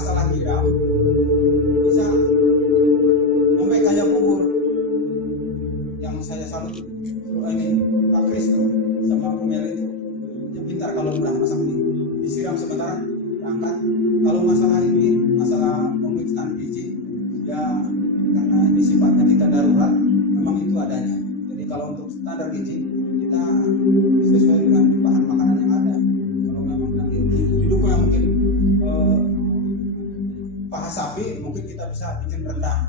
salah nyiram bisa sampai kayak bubur. Yang saya salut ini Pak Kris tuh sama Pemel itu yang pintar kalau udah masak ini disiram sebentar diangkat. Kalau masalah ini masalah pemeriksaan biji ya karena ini sifatnya kita darurat memang itu adanya. Jadi kalau untuk standar biji kita sesuai dengan bahan makanan yang ada. Kalau memang nanti hidupnya mungkin paha sapi mungkin kita bisa bikin rendang.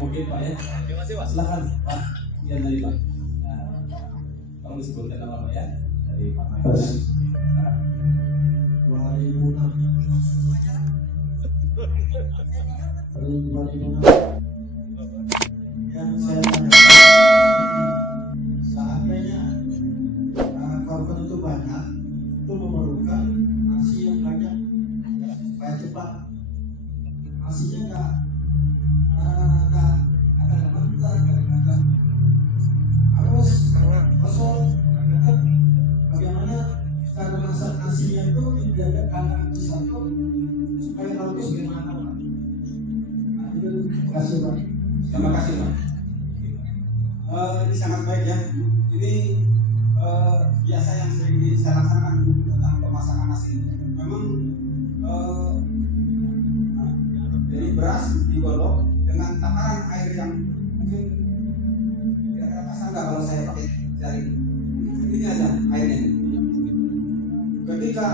Mungkin Pak ya. Terima kasih Pak. Silakan Pak. Yang dari Pak. Tolong disebutkan nama Pak ya dari Pak Mas. 2006 yang saya tanyakan seandainya korban itu banyak, itu memerlukan nasi yang banyak supaya cepat. Nasinya enggak mentah, enggak harus kosong. Bagaimana cara masak nasinya itu tidak ada kandang satu supaya bagus gimana Pak? Terima kasih Pak. Terima kasih Pak. Ini sangat baik ya. Ini biasa yang sering saya laksanakan tentang pemasakan nasi. Memang jadi beras digodok dengan takaran air yang mungkin kira-kira pasang nggak kalau saya pakai jari. Ini aja airnya. Ketika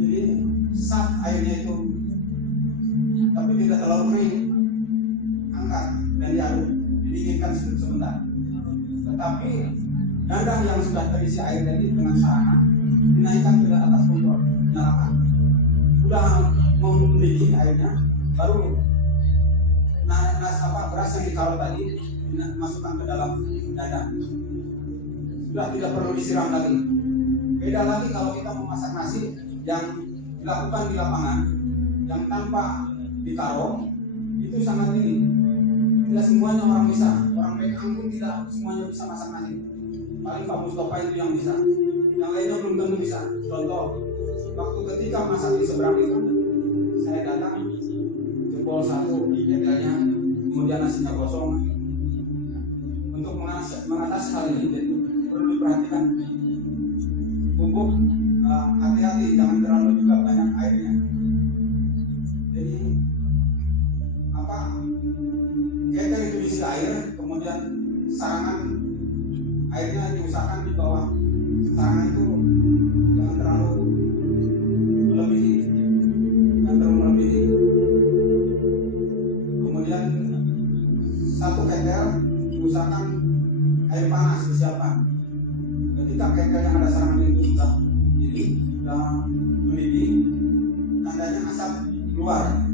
jadi sat airnya itu tapi tidak terlalu kering, angkat dan diaduk, didinginkan sebentar. Tetapi dandang yang sudah terisi air tadi dengan sarana dinaikkan ke atas kompor, nyalakan. Sudah mendidih airnya, baru beras yang ditaruh tadi dimasukkan ke dalam dandang. Sudah tidak perlu disiram lagi. Beda lagi kalau kita memasak nasi yang dilakukan di lapangan, yang tanpa ditaruh, itu sangat ini. Tidak semuanya orang bisa, orang Bekang pun tidak semuanya bisa masak nasi. Paling Pak Mustafa itu yang bisa, yang lainnya belum tentu bisa. Contoh, waktu ketika masak di seberang itu, saya datang jempol satu kedelnya, kemudian nasinya kosong. Untuk mengatasi hal ini, jadi perlu diperhatikan. Bubuk hati-hati, jangan terlalu juga banyak airnya. Jadi ketel itu diisi air, kemudian sarangan airnya diusahakan di bawah sarangan itu jangan terlalu melebihi, kemudian satu ketel diusahakan air panas disiapkan. Ketika ketel yang ada sarangan itu sudah mendidih, tandanya asap keluar.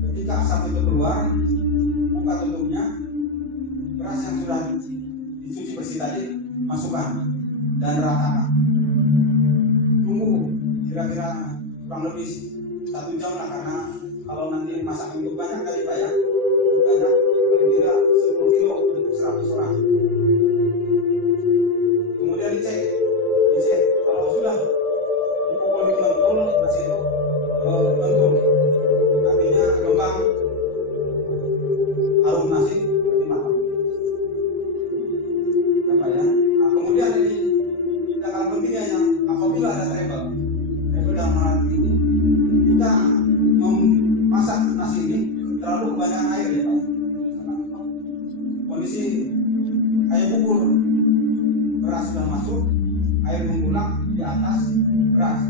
Ketika asap itu keluar, buka tutupnya, beras yang sudah dicuci bersih tadi masukkan dan ratakan. Tunggu kira-kira kurang lebih 1 jam lah, karena kalau nanti masak untuk banyak kali Pak ya, banyak, paling tidak 10 kilo untuk 100 orang. Kemudian dicek kalau sudah dipukul mentul, nasi itu mentul, artinya gembang, harum nasi berarti matang. Apa ya? Nah, kemudian di tanggal pentingnya yang apabila ada travel dalam hal ini kita memasak nasi ini terlalu banyak air ya Pak. Kondisi kayak bubur, beras sudah masuk, air menggulak di atas beras.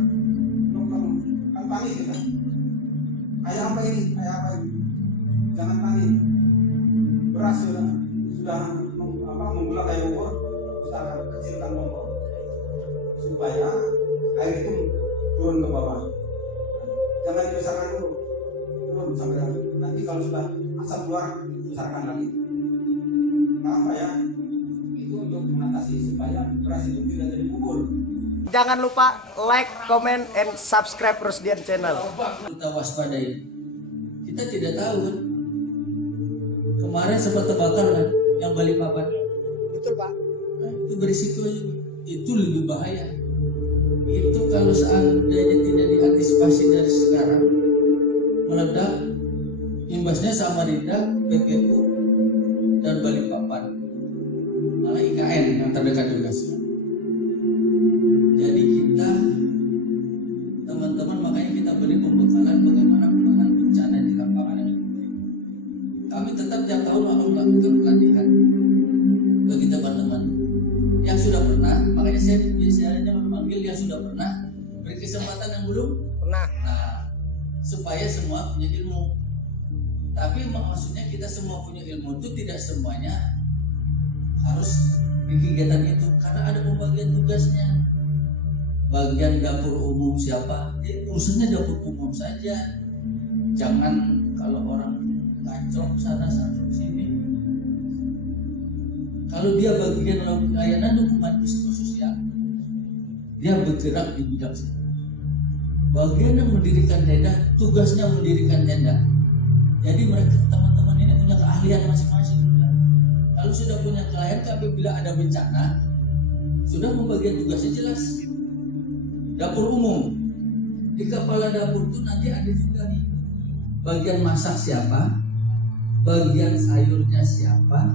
Kan panik kita. Kayak apa ini? Jangan panik. Beras sudah menggulak kayak bubur, kita kecilkan kompor supaya air itu turun ke bawah. Jangan dibesarkan dulu, turun sampai nanti kalau sudah asap keluar besarkan lagi. Kenapa ya? Itu untuk mengatasi supaya beras itu tidak jadi bubur. Jangan lupa like, comment, and subscribe Rusdian Channel. Kita waspadai. Kita tidak tahu kan. Kemarin sempat terbakar kan, yang Balikpapan. Betul Pak. Nah, itu berisiko aja. Itu lebih bahaya. Itu kalau seandainya tidak diantisipasi dari sekarang, meledak, imbasnya Samarinda, PPU, dan Balikpapan, malah IKN yang terdekat juga sih. Jadi kita, teman-teman, makanya kita beri pembekalan bagaimana penanganan bencana di lapangan yang lebih baik. Kami tetap tiap tahun akan melakukan pelatihan bagi teman-teman yang sudah pernah. Makanya saya biasanya memanggil yang sudah pernah, beri kesempatan yang belum Pernah. nah, supaya semua punya ilmu. Tapi maksudnya kita semua punya ilmu itu tidak semuanya harus di kegiatan itu, karena ada pembagian tugasnya. Bagian dapur umum siapa? Urusannya dapur umum saja. Jangan kalau orang kacau sana sini. Kalau dia bagian layanan dukungan psikososial, dia bergerak di bidang situ. Bagian yang mendirikan tenda, tugasnya mendirikan tenda. Jadi mereka, teman-teman ini punya keahlian masing-masing. Kalau sudah punya keahlian, apabila ada bencana, sudah pembagian tugasnya jelas. Dapur umum, di kepala dapur itu nanti ada juga nih, bagian masak siapa, bagian sayurnya siapa,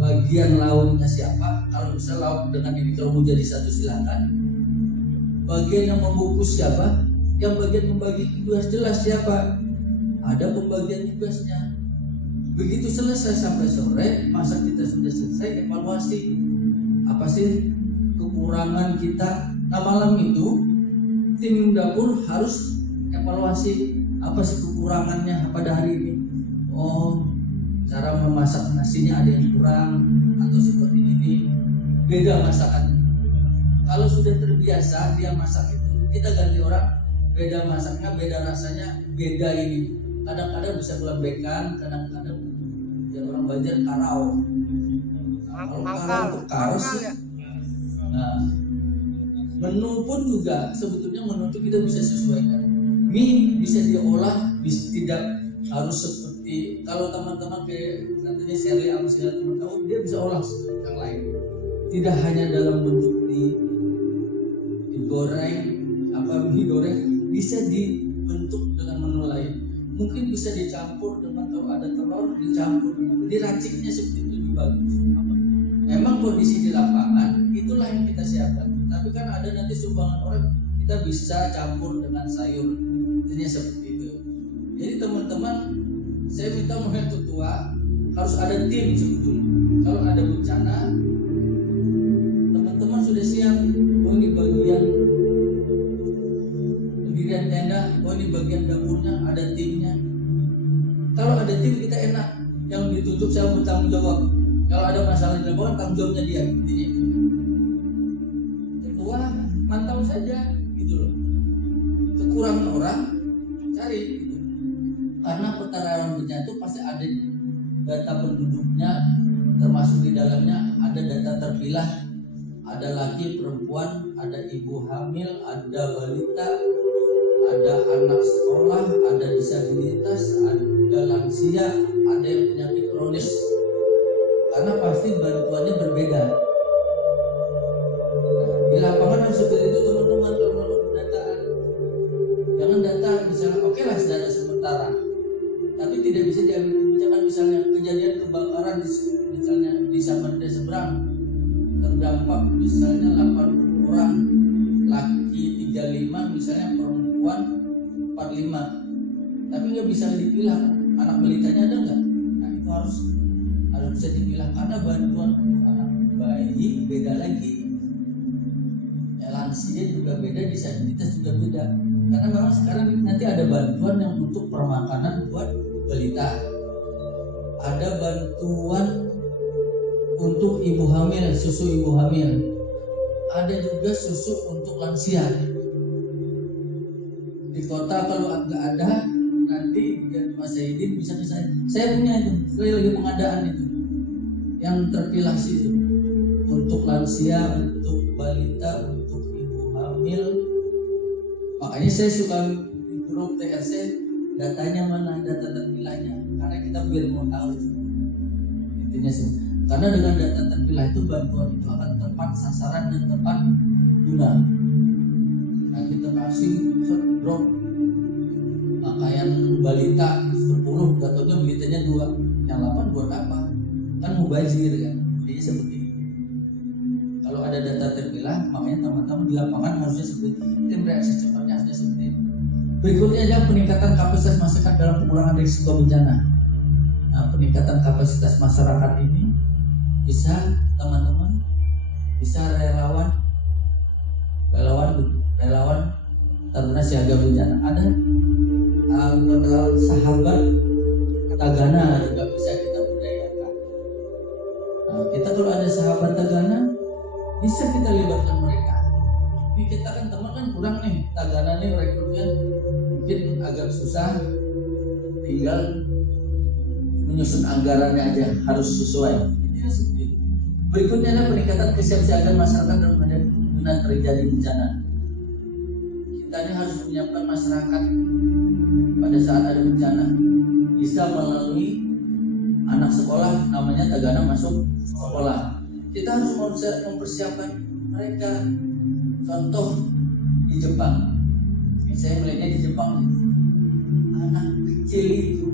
bagian lauknya siapa. Kalau bisa lauk dengan ini, kalau mau jadi satu silakan. Bagian yang membungkus siapa, yang bagian membagi tugas jelas siapa, ada pembagian tugasnya. Begitu selesai sampai sore, masa kita sudah selesai, evaluasi apa sih kekurangan kita. Nah, malam itu tim dapur harus evaluasi apa sih kekurangannya pada hari ini. Oh, cara memasak nasinya ada yang kurang atau seperti ini, beda masakan. Kalau sudah terbiasa dia masak itu, kita ganti orang, beda masaknya, beda rasanya, beda ini. Kadang-kadang bisa kelembekan, kadang-kadang ya orang Banjar karau. Kalau karau untuk karo sih. Nah, menu pun juga sebetulnya menu itu kita bisa sesuaikan. Mie bisa diolah, bisa tidak harus seperti kalau teman-teman kayak nantinya Shirley sama segala teman-teman, dia bisa olah yang lain. Tidak hanya dalam bentuk digoreng, mie goreng, bisa dibentuk dengan menu lain. Mungkin bisa dicampur dengan kalau ada telur dicampur, diraciknya seperti itu lebih bagus. Memang kondisi di lapangan itulah yang kita siapkan. Tapi kan ada nanti sumbangan orang, kita bisa campur dengan sayur, intinya seperti itu. Jadi teman-teman, saya minta mulai tua harus ada tim sebetulnya. Kalau ada bencana, teman-teman sudah siap. Oh, ini bagian pendirian tenda, oh ini bagian dapurnya, ada timnya. Kalau ada tim kita enak, yang ditunjuk saya bertanggung jawab. Kalau ada masalah di lapangan, tanggung jawabnya dia. Intinya itu. Ketua mantau saja, gitu loh. Kekurangan orang cari. Gitu. Karena pertarawan bencana itu pasti ada data penduduknya, termasuk di dalamnya ada data terpilah, ada laki, perempuan, ada ibu hamil, ada balita, ada anak sekolah, ada disabilitas, ada lansia, ada yang penyakit kronis. Karena pasti bantuannya berbeda. Di lapangan harus seperti itu teman-teman kalau melakukan pendataan. Jangan data misalnya oke lah data sementara, tapi tidak bisa diambil kebijakan. Misalnya kejadian kebakaran misalnya di Samarinda seberang terdampak misalnya 80 orang, laki 35 misalnya, perempuan 45, tapi nggak bisa dipilah anak balitanya ada nggak? Nah itu harus bisa dipilah karena bantuan untuk anak bayi beda lagi, lansia juga beda, disabilitas juga beda. Karena memang sekarang nanti ada bantuan yang untuk permakanan buat balita, ada bantuan untuk ibu hamil, susu ibu hamil, ada juga susu untuk lansia. Di kota kalau nggak ada, nanti Mas Zaidin bisa ke saya punya itu, saya lagi pengadaan itu yang terpilah sih itu untuk lansia, untuk balita, untuk ibu hamil. Makanya saya suka di grup TRC datanya mana, data terpilahnya, karena kita biar mau tahu intinya sih. Karena dengan data terpilah itu bantuan itu akan tepat sasaran dan tepat guna. Nah kita kasih drop pakaian balita 10, gatonya belitanya 2, yang 8 buat apa? Kan mubazir kan, jadi seperti itu. Kalau ada data terpilah, makanya teman-teman di lapangan harusnya seperti itu. Tim reaksi cepatnya harusnya seperti itu. Berikutnya adalah peningkatan kapasitas masyarakat dalam pengurangan risiko bencana. Nah, peningkatan kapasitas masyarakat ini bisa teman-teman, bisa relawan Taruna Siaga Bencana. Ada sahabat Tagana juga bisa kita budayakan. Nah, kita kalau ada sahabat Tagana bisa kita libatkan mereka. Tapi kita kan teman kan kurang nih, Tagana nih rekrutnya mungkin agak susah, tinggal menyusun anggarannya aja harus sesuai. Berikutnya adalah peningkatan kesiapsiagaan masyarakat dalam menghadapi terjadi bencana. Kita ini harus menyiapkan masyarakat pada saat ada bencana, bisa melalui anak sekolah, namanya Tagana masuk sekolah. Kita harus mempersiapkan mereka. Contoh di Jepang, saya melihatnya di Jepang, anak kecil itu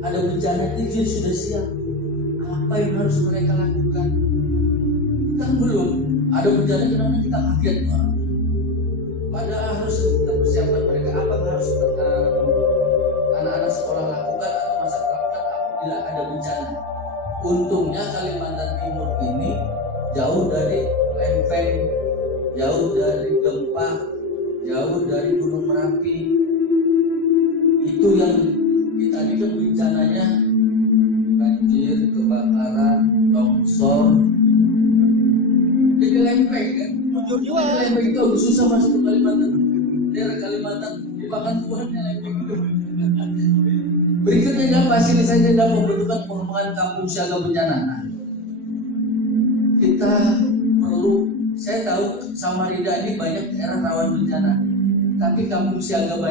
ada bencana itu sudah siap. Apa yang harus mereka lakukan? Kan belum ada bencana, kenapa kita kaget? Padahal harus kita persiapkan mereka. Apa yang harus anak-anak sekolah lakukan atau masyarakat lakukan apabila ada bencana? Untungnya Kalimantan Timur ini jauh dari lempeng, jauh dari gempa, jauh dari Gunung Merapi. Itu yang kita ini kan bencananya banjir, kebakaran, longsor. Jadi lempeng kan? Lempeng itu agak susah masuk ke Kalimantan. Daerah Kalimantan dimakan Tuhannya lempeng itu. Berikutnya adalah fasilitasi dalam pembentukan pengembangan kampung siaga bencana. Nah, kita perlu, saya tahu Samarinda ini banyak daerah rawan bencana, tapi kampung siaganya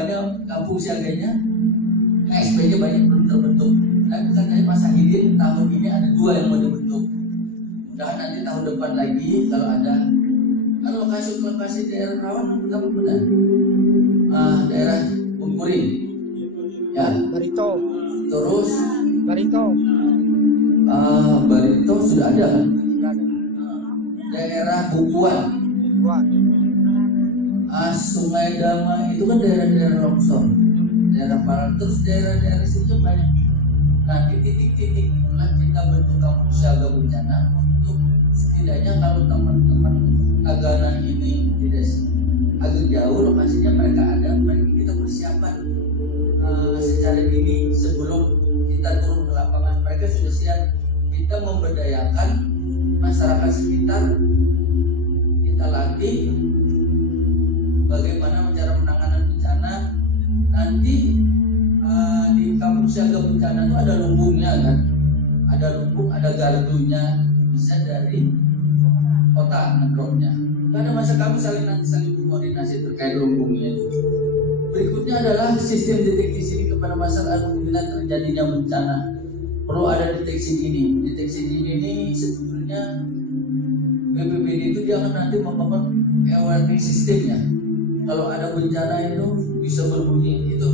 KSP-nya banyak belum terbentuk. Tapi bukan dari Pak Sahidin, tahun ini ada 2 yang mau dibentuk. Mudah-mudahan nanti tahun depan lagi kalau ada lokasi daerah rawan kita benar. Daerah Bungkuring, ya. Barito. Terus Barito sudah ada kan? Sudah ada. Daerah Bukuan, Wah. Sungai Dama itu kan daerah-daerah longsor, daerah parah. Terus daerah-daerah situ banyak. Nah, di titik-titik itulah kita bentuk kampung siaga bencana untuk setidaknya kalau teman-teman Tagana ini tidak agak jauh lokasinya mereka ada, mereka kita persiapan secara dini sebelum kita turun ke lapangan. Mereka sudah siap. Kita memberdayakan masyarakat sekitar, kita latih bagaimana cara penanganan bencana. Nanti di kampung siaga bencana itu ada lumbungnya kan, ada lumbung, ada gardunya, bisa dari kota ngedropnya. Karena masa kami saling koordinasi terkait lumbungnya itu. Berikutnya adalah sistem deteksi dini kepada masyarakat apabila terjadinya bencana. Perlu ada deteksi dini. Deteksi dini ini sebetulnya BPBD itu dia akan nanti membangun awareness sistemnya. Kalau ada bencana itu bisa berbunyi itu.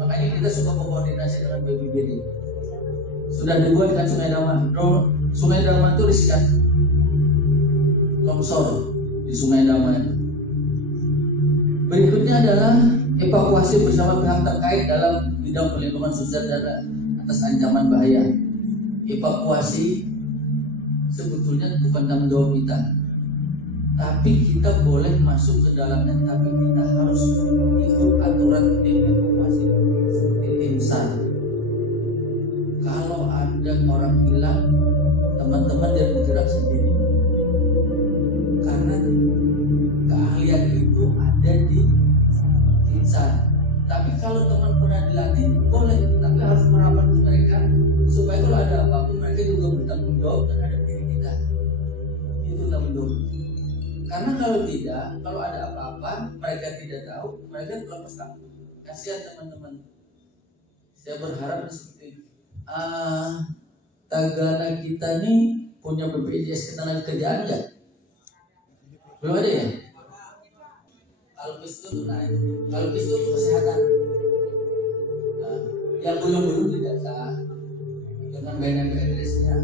Makanya kita suka berkoordinasi dengan BPBD. Sudah dibuat kan Sungai Dama. Sungai Dama itu riskan longsor di Sungai Dama itu. Berikutnya adalah evakuasi bersama pihak terkait dalam bidang perlindungan sosial dan atas ancaman bahaya. Evakuasi sebetulnya bukan tanggung jawab kita, tapi kita boleh masuk ke dalamnya, tapi kita harus ikut aturan tim evakuasi seperti tim SAR. Kalau ada orang hilang, teman-teman dia bergerak sendiri, karena keahlian itu ada di tim SAR. Tapi kalau teman pernah dilatih boleh, tapi harus merapat ke mereka supaya kalau ada apapun mereka juga bertanggung jawab terhadap diri kita. Itu tanggung jawab. Karena kalau tidak, kalau ada apa-apa mereka tidak tahu, mereka lepas tangan. Kasihan teman-teman. Saya berharap seperti itu. Tagana kita nih punya BPJS Ketenagakerjaan nggak? Belum ada ya? Kalau itu, nah itu. Kalau itu kesehatan. yang belum didata dengan BNPB-nya.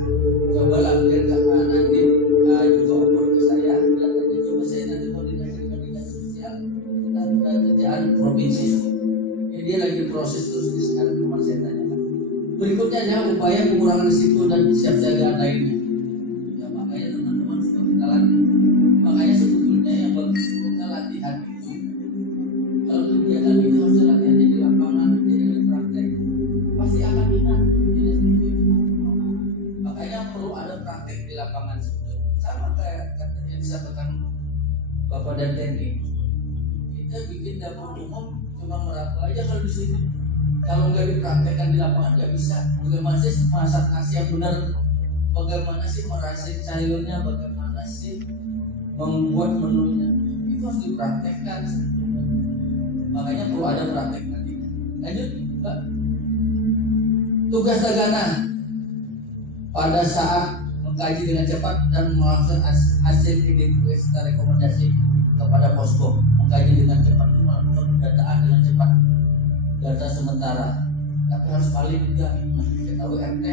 Coba lampir ke nanti juga upload ke saya dan nanti coba saya nanti koordinasi dengan dinas sosial dan kerjaan provinsi. Dia lagi proses terus di sekarang, kemarin saya tanyakan. Berikutnya adalah upaya pengurangan risiko dan kesiapsiagaan lainnya. Ya makanya teman-teman sudah kita latih. Makanya sebetulnya yang bagus kita latihan itu. Kalau kegiatan itu harus latihannya di lapangan, jadi ada praktek. Pasti akan ingat. Makanya perlu ada praktek di lapangan sebetulnya. Sama kayak yang disampaikan Bapak dan Teknik. Kita bikin dapur umum cuma meraba aja kalau di sini. Kalau nggak dipraktekkan di lapangan nggak bisa. Bagaimana sih masak nasi yang benar? Bagaimana sih meracik sayurnya? Bagaimana sih membuat menunya? Itu harus dipraktekkan. Makanya perlu ada praktek nanti. Lanjut, Pak. Tugas Tagana pada saat mengkaji dengan cepat dan melakukan hasil identifikasi dan rekomendasi kepada posko, mengkaji dengan cepat itu melakukan pendataan dengan cepat data sementara, tapi harus valid juga. Kita tahu RT,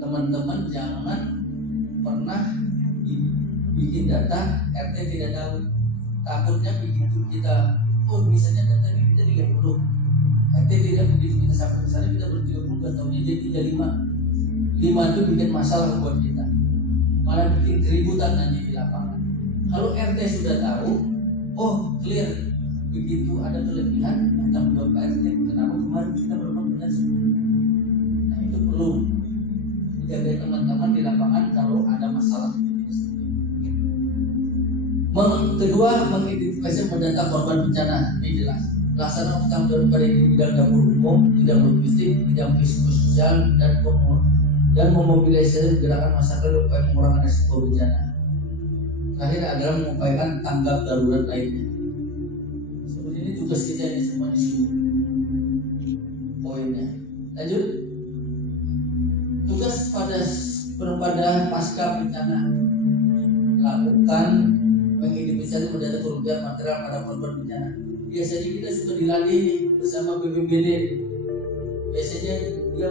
teman-teman jangan pernah bikin data RT tidak tahu. Takutnya begitu kita misalnya data ini kita 30, RT tidak begitu kita sampai ke sana kita ber-30 nggak tahunya jadi 35 itu bikin masalah buat kita, malah bikin keributan nanti di lapangan. Kalau RT sudah tahu, oh clear, begitu ada kelebihan tanggung jawab RT. Kenapa kemarin kita berapa benar sih? Nah itu perlu dijaga teman-teman di lapangan kalau ada masalah. Kedua, mengidentifikasi mendata korban bencana. Ini jelas. Pelaksanaan tanggung jawab pada bidang dapur umum, bidang logistik, bidang psikososial dan memobilisasi gerakan masyarakat upaya pengurangan risiko bencana. Terakhir adalah mengupayakan tanggap darurat lainnya. Seperti ini tugas kita ini semua di sini. Poinnya. Lanjut. Tugas pada pasca bencana, lakukan mengidentifikasi mendata kerugian material pada korban bencana. Biasanya kita suka dilatih nih bersama BPBD. Biasanya dia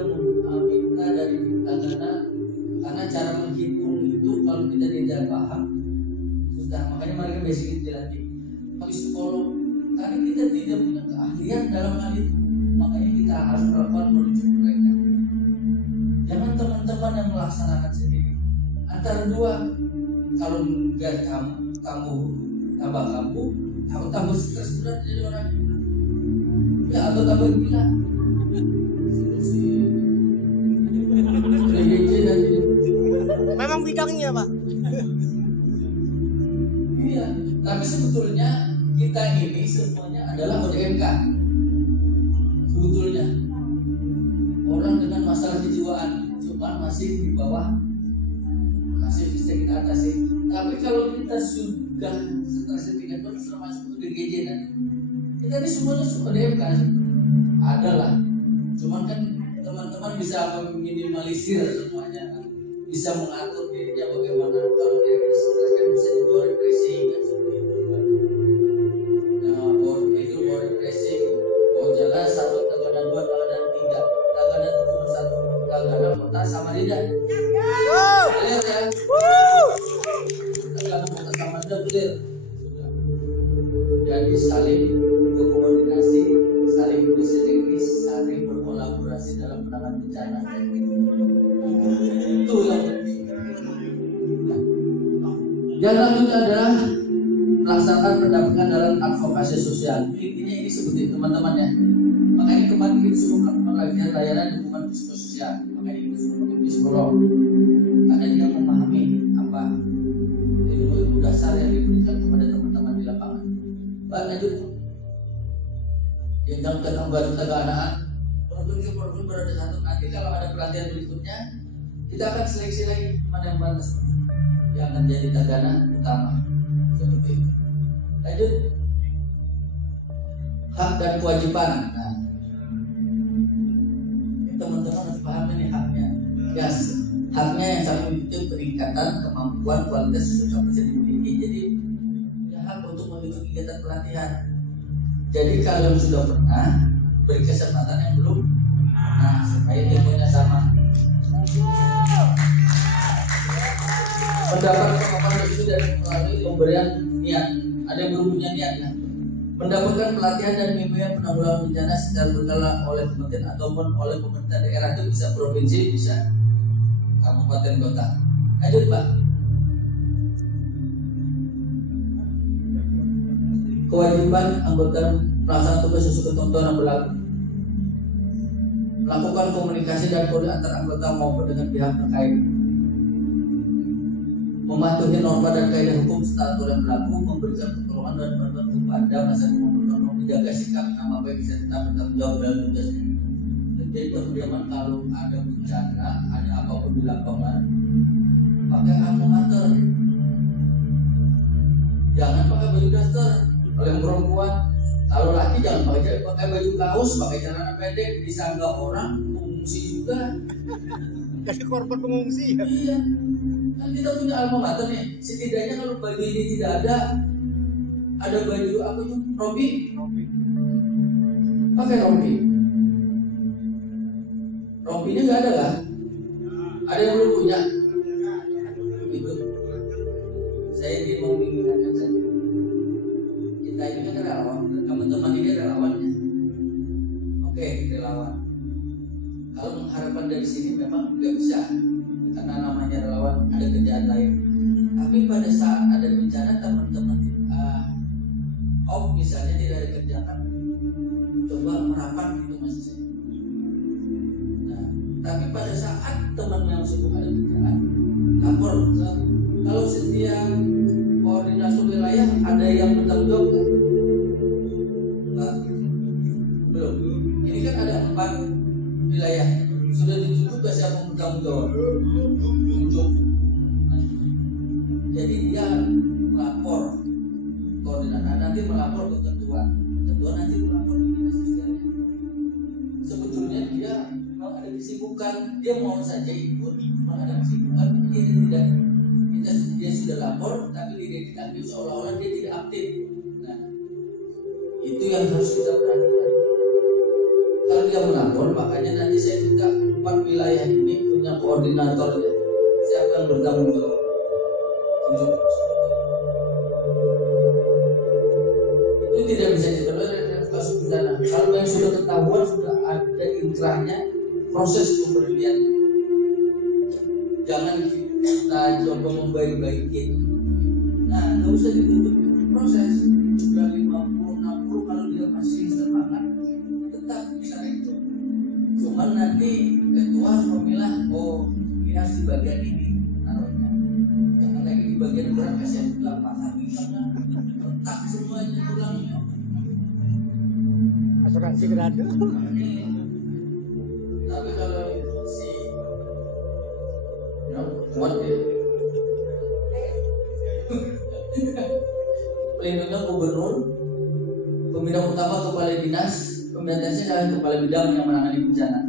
minta dari Tagana karena cara menghitung itu kalau kita tidak paham susah. Makanya mereka biasanya dilatih. Bagi psikolog, karena kita tidak punya keahlian dalam hal itu, makanya kita harus melakukan merujuk mereka. Jangan teman-teman yang melaksanakan sendiri. Antara dua, kalau enggak kamu tambah kamu, aku tambah stres berat jadi orang. Ya atau tambah gila. Memang bidangnya, Pak. Iya, tapi sebetulnya kita ini semuanya adalah ODMK. Sebetulnya orang dengan masalah kejiwaan cuma masih di bawah, masih bisa kita atasi. Tapi kalau kita sudah setelah sertifikat sudah masuk ke DGJ nanti, kita ini semuanya ODMK adalah. Cuman kan teman-teman bisa meminimalisir semuanya, kan? Bisa mengatur dirinya bagaimana. Kalau kira-kira stres kan bisa dibawa refreshing kan seperti itu kan. Nah, itu bawa refreshing, bawa jalan 1, Tagana 2, Tagana 3, Tagana itu cuma 1, Tagana kota sama tidak. Clear ya? Tagana kota sama tidak clear. Jadi saling berkoordinasi, saling bersinergi, saling berkolaborasi dalam penanganan bencana. Itu yang penting. Yang lanjutnya adalah melaksanakan pendampingan dalam advokasi sosial. Intinya ini seperti teman-teman ya. Makanya kemarin kita suruh melakukan latihan layanan dukungan psikososial. Makanya kita suruh melakukan psikolog. Karena dia memahami apa ilmu dasar yang diberikan kepada teman-teman di lapangan. Baik, lanjut. Yang baru Taganaan, provinsi-provinsi berada satu. Nanti kalau ada pelatihan berikutnya, kita akan seleksi lagi mana yang pantas yang akan jadi Tagana utama. Seperti itu. Lanjut. Hak dan kewajiban. Nah, teman-teman harus paham ini haknya. Yes. Haknya yang sangat penting peningkatan kemampuan kualitas sesuatu yang dimiliki. Jadi punya hak untuk mengikuti kegiatan pelatihan. Jadi kalau sudah pernah beri kesempatan yang belum Ayat ilmunya sama. Mendapat kemampuan itu dari melalui pemberian niat. Ada yang belum punya niat ya? Mendapatkan pelatihan dan bimbingan penanggulangan bencana secara berkala oleh kementerian ataupun oleh pemerintah daerah, itu bisa provinsi, bisa kabupaten kota. Lanjut Pak. Kewajiban anggota pelaksanaan tugas sesuai ketentuan yang berlaku. Melakukan komunikasi dan koordinasi antar anggota maupun dengan pihak terkait. Mematuhi norma dan kaidah hukum serta aturan berlaku, memberikan pertolongan dan bantuan kepada masyarakat, menjaga sikap nama baik serta bertanggung jawab dalam tugasnya. Jadi teman-teman, kalau ada bencana, ada apapun di lapangan, pakai akumulator. Jangan pakai baju daster. Kalau yang perempuan, kalau laki jangan pakai baju kaos, pakai celana pendek, disangka orang pengungsi juga. Jadi korban pengungsi ya. Iya. Kan kita punya alma mater nih. Setidaknya kalau baju ini tidak ada baju apa tuh? Rompi. Pakai rompi. Rompinya nggak ada kan? Ada yang belum punya? Itu. Saya ingin mau mengingatkan saja. Kita ini kan relawan, teman-teman ini relawannya. Oke, relawan. Kalau mengharapkan dari sini memang nggak bisa, karena namanya relawan, ada kerjaan lain. Tapi pada saat ada bencana, teman-teman misalnya tidak dikerjakan, coba merapat gitu Mas. Nah, tapi pada saat teman yang sibuk ada bencana, lapor ke, kalau setiap koordinator wilayah ada yang bertanggung jawab kan? Belum. Ini kan ada 4 wilayah, sudah ditunjuk ke siapa yang bertanggung jawab? Tunjuk. Jadi dia melapor koordinator, nanti melapor ke ketua nanti melapor ke dinas sosialnya. Sebetulnya dia mau ada kesibukan, dia mau saja ikut, cuma ada kesibukan, dia sudah lapor, tapi dia tidak aktif, seolah-olah dia tidak aktif. Nah, itu yang harus kita perhatikan. Kalau dia melapor, makanya nanti saya minta 4 wilayah ini punya koordinator ya. Siapa yang bertanggung jawab? Tunjuk. Itu tidak bisa ditolerir dalam kasus bencana. Kalau yang sudah ketahuan, sudah ada inkrahnya, proses pemberhentian. Jangan kita coba membaik-baiki. Nah, nggak usah ditutup proses. Sudah 50-60, kalau dia masih semangat, tetap bisa itu. Cuman nanti ketua harus memilah, oh ini harus di bagian ini taruhnya. Jangan lagi di bagian berat, kasihan juga patah karena retak semuanya tulangnya. Asuransi gerado. Tapi kalau si kuat ya. Pelindungnya gubernur, pembina utama kepala dinas, pembina teknisnya adalah kepala bidang yang menangani bencana.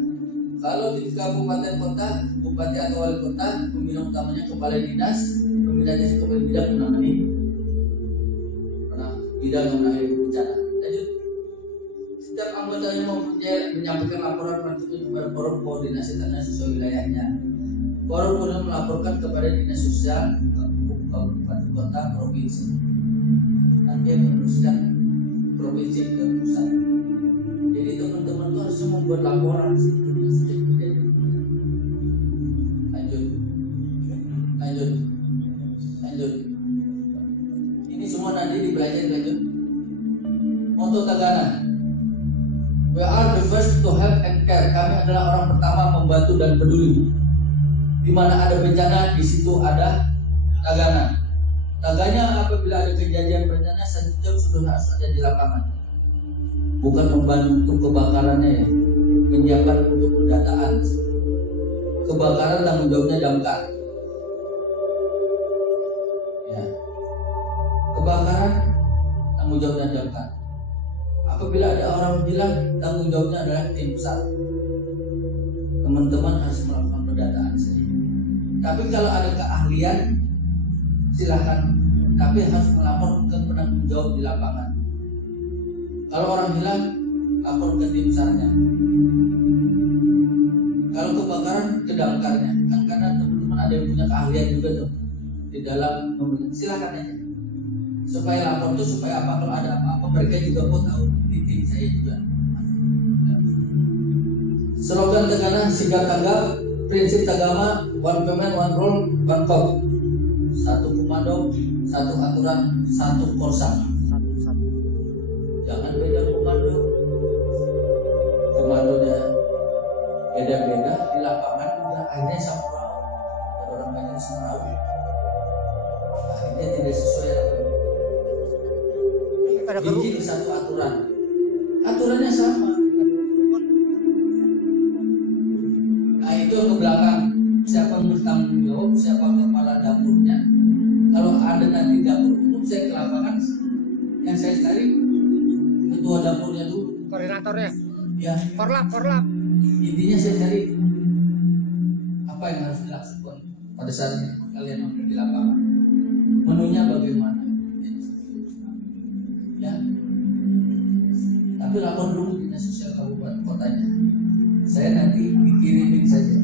Kalau di kabupaten kota, bupati atau wali kota, pembina utamanya kepala dinas, pembina teknisnya kepala bidang menangani bidang yang menangani bencana. Lanjut. Setiap anggotanya menyampaikan laporan lanjutan kepada forum koordinasi tanah sesuai wilayahnya. Forum kemudian melaporkan kepada dinas sosial, kabupaten kota, provinsi. Nanti yang meneruskan provinsi ke pusat. Jadi teman-teman tuh harusnya membuat laporan sebelumnya sejak kejadian. Lanjut. Ini semua nanti dipelajari lanjut. Untuk Tagana, we are the first to help and care. Kami adalah orang pertama membantu dan peduli. Di mana ada bencana, di situ ada Tagana. Taganya apabila ada kejadian bencana, sejauh sudah harus ada di lapangan. Bukan membantu kebakarannya ya, menyiapkan untuk pendataan. Kebakaran tanggung jawabnya damkar. Ya. Kebakaran tanggung jawabnya damkar. Apabila ada orang bilang tanggung jawabnya adalah tim pusat, teman-teman harus melakukan pendataan sendiri. Tapi kalau ada keahlian, silakan. Tapi harus melapor ke penanggung jawab di lapangan. Kalau orang bilang lapor ke tim sarnya. damkarnya kan, karena teman-teman ada yang punya keahlian juga tuh di dalam memberikan, silakan aja supaya lapor tuh supaya apa, kalau ada apa-apa mereka juga kok tahu di tim saya juga. Slogan Tegana sigap tanggap, prinsip Tagama, one payment, one rule, one code. Satu komando, satu aturan, satu korsa. Jangan beda komando. Komandonya beda-beda di lapangan juga akhirnya sama orang banyak semeraut. Akhirnya tidak sesuai apa bikin satu aturan. Aturannya sama. Nah itu ke belakang. Siapa yang bertanggung jawab, siapa kepala dapurnya. Kalau ada nanti dapur umum, saya ke lapangan. Yang saya cari ketua dapurnya dulu. Koordinatornya. Ya. Korlap. Intinya saya cari apa yang harus dilakukan pada saat kalian di lapangan. Menunya bagaimana? Ya. Tapi lapor dulu dinas sosial kabupaten kotanya. Saya nanti dikirimin saja.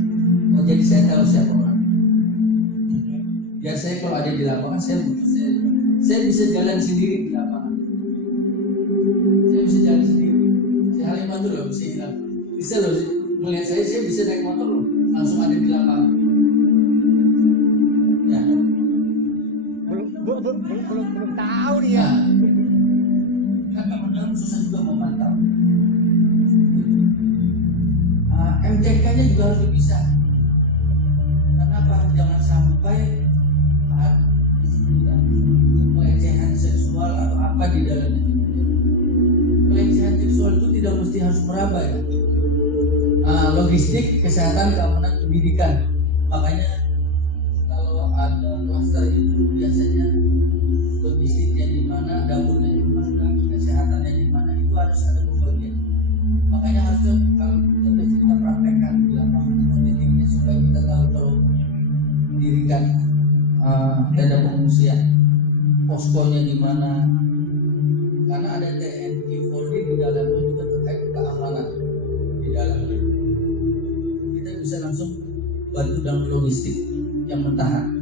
Oh, jadi saya tahu siapa orang. Ya saya kalau ada di lapangan saya bisa jalan sendiri di lapangan. Saya bisa jalan sendiri. Saya Halimah tuh loh bisa hilang. Bisa loh melihat saya bisa naik motor loh langsung ada di lapangan. Ya. Belum tahu dia. Kan teman-teman susah juga memantau. MTK-nya juga harus bisa. Kenapa? Jangan sampai pelecehan seksual atau apa di dalamnya. Pelecehan seksual itu tidak mesti harus meraba ya. Logistik, kesehatan, keamanan, pendidikan. Makanya kalau ada klaster itu biasanya logistiknya di mana, dapurnya di mana, kesehatannya di mana, itu harus ada pembagian. Makanya harusnya kalau kita praktekkan di lapangan titiknya supaya kita tahu kalau mendirikan tenda pengungsian, poskonya di mana, karena ada TNI Polri di dalamnya juga terkait keamanan di dalamnya. Kita bisa langsung bantu dalam logistik yang mentahan,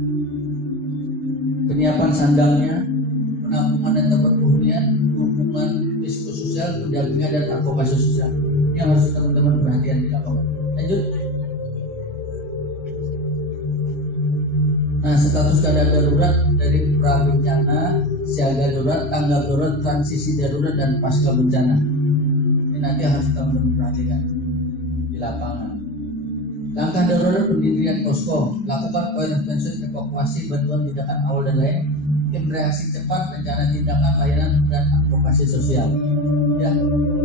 penyiapan sandangnya, penampungan dan tempat penghunian, dukungan psikososial, pendampingan dan advokasi sosial. Yang harus teman-teman perhatian di lapangan. Lanjut. Nah, status keadaan darurat dari pra bencana, siaga darurat, tanggap darurat, transisi darurat dan pasca bencana. Ini nanti harus teman-teman perhatikan di lapangan. Langkah darurat pendirian posko, lakukan point of tension, evakuasi, bantuan tindakan awal dan lain, tim reaksi cepat, rencana tindakan, layanan dan advokasi sosial. Ya.